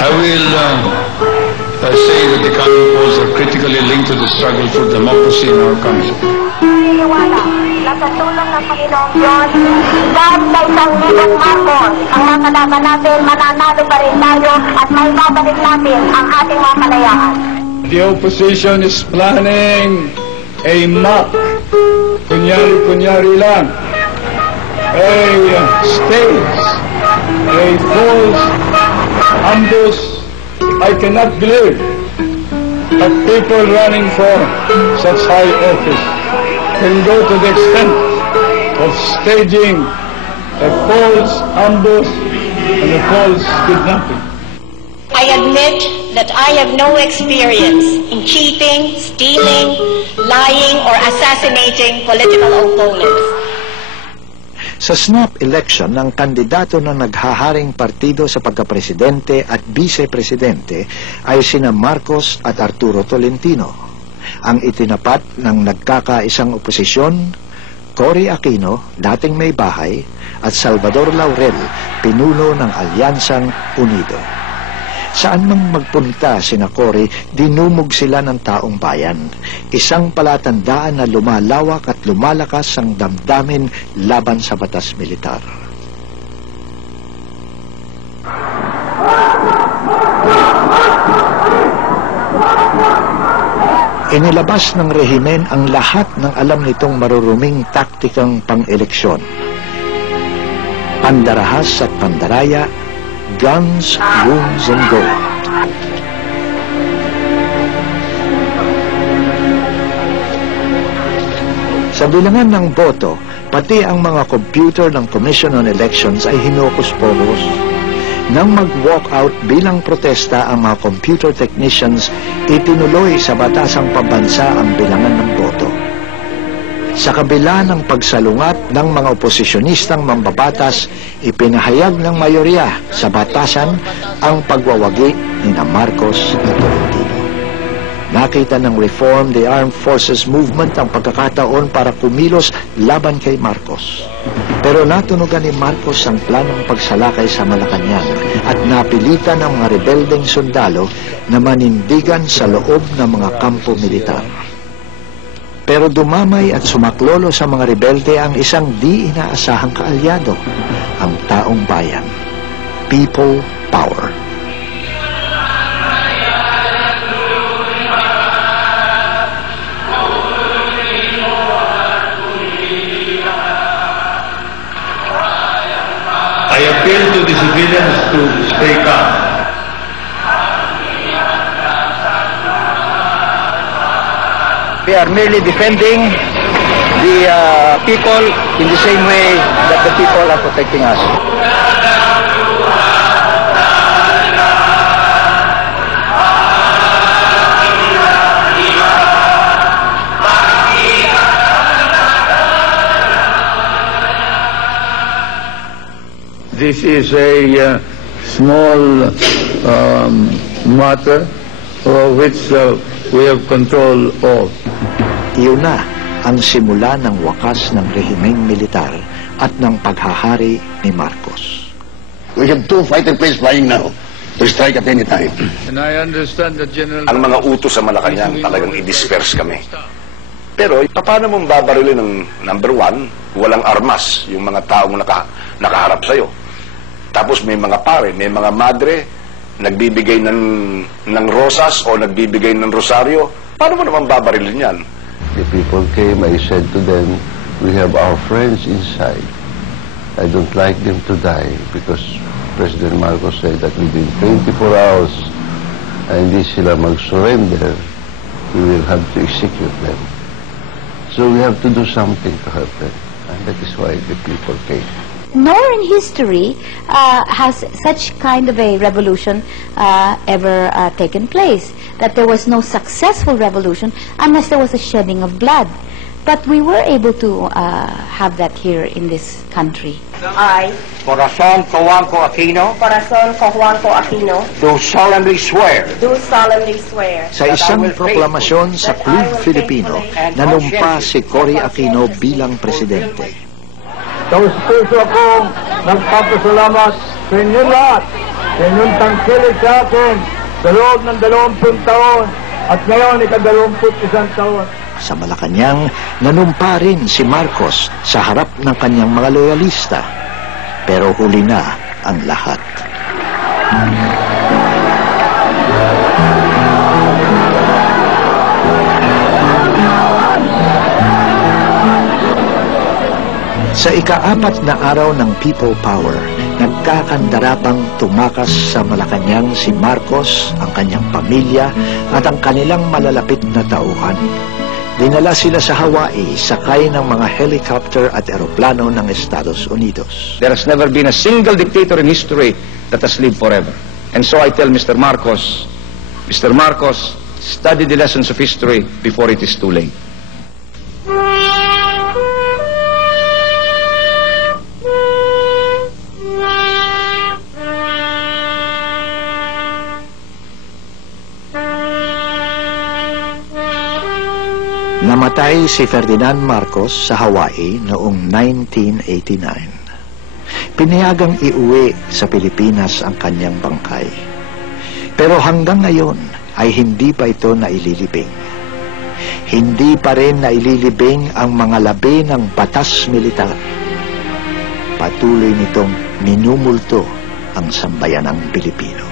I will say that the coming polls are critically linked to the struggle for democracy in our country. Naniniwala na sa tulong ng Panginoong Diyos, dahil sa 1,000 Marcos, ang mga kalaban natin, mananalo pa rin tayo at may babalik natin ang ating mga kalayaan. The opposition is planning a mock, kunyari lang, a stage, a false ambush. I cannot believe that people running for such high office can go to the extent of staging a false ambush and a false kidnapping. I admit that I have no experience in cheating, stealing, lying, or assassinating political opponents. Sa snap election ng kandidato ng naghaharing partido sa pagkapresidente at vice-presidente ay sina Marcos at Arturo Tolentino. Ang itinapat ng nagkakaisang oposisyon, Cory Aquino, dating may bahay, at Salvador Laurel, pinuno ng Alyansang Unido. Saan mang magpunta sina Cory, dinumog sila ng taong bayan. Isang palatandaan na lumalawak at lumalakas ang damdamin laban sa batas militar. Inilabas ng rehimen ang lahat ng alam nitong maruruming taktikang pang-eleksyon. Pandarahas at pandaraya, guns, wounds, and gold. Sa bilangan ng boto, pati ang mga computer ng Commission on Elections ay hinokus-pokus. Nang mag-walk out bilang protesta ang mga computer technicians, itinuloy sa batasang pambansa ang bilangan ng boto. Sa kabila ng pagsalungat ng mga oposisyonistang mambabatas, ipinahayag ng mayorya sa batasan ang pagwawagi ni Marcos at Tolentino. Nakita ng Reform the Armed Forces Movement ang pagkakataon para kumilos laban kay Marcos. Pero natunugan ni Marcos ang planong pagsalakay sa Malacanang at napilitan ang mga rebeldeng sundalo na manindigan sa loob ng mga kampo militar. Pero dumamay at sumaklolo sa mga rebelde ang isang di inaasahang kaalyado, ang taong bayan. People power. I appeal to the civilians to stay calm. We are merely defending the people in the same way that the people are protecting us. This is a small matter for which we have control of. Iyon na ang simula ng wakas ng rehimeng militar at ng paghahari ni Marcos. We have 2 fighter planes flying now to strike at any time. And I understand that General... Ang mga utos sa Malacanang talagang i-disperse kami. Pero paano mong babarilin ng number 1, walang armas, yung mga taong nakaharap sa'yo. Tapos may mga pare, may mga madre, nagbibigay ng rosas o nagbibigay ng rosaryo. Paano mo naman babarilin yan? The people came, I said to them, we have our friends inside. I don't like them to die because President Marcos said that within 24 hours hindi sila mag-surrender, we will have to execute them. So we have to do something to help them. And that is why the people came. Nor in history has such kind of a revolution ever taken place. That there was no successful revolution unless there was a shedding of blood. But we were able to have that here in this country. I, Corazon Cojuangco Aquino, do solemnly swear Sa isang proklamasyon sa Club Filipino, nanumpa si Cory Aquino bilang presidente. Sa puso akong nagpapasalamat sa inyo lahat Inyong tangkilik sa akin sa loob ng 20 taon at ngayon ika-21 taon. Sa Malacanang, nanumpa rin si Marcos sa harap ng kanyang mga loyalista. Pero huli na ang lahat. Sa ika-4 na araw ng People Power, nagkakandarapang tumakas sa Malacanang si Marcos, ang kanyang pamilya at ang kanilang malalapit na tauhan. Dinala sila sa Hawaii sakay ng mga helicopter at eroplano ng Estados Unidos. There has never been a single dictator in history that has lived forever. And so I tell Mr. Marcos, study the lessons of history before it is too late. Namatay si Ferdinand Marcos sa Hawaii noong 1989. Pinayagang iuwi sa Pilipinas ang kanyang bangkay. Pero hanggang ngayon ay hindi pa ito naililibing. Hindi pa rin naililibing ang mga labi ng batas militar. Patuloy nitong minumulto ang sambayanang Pilipino.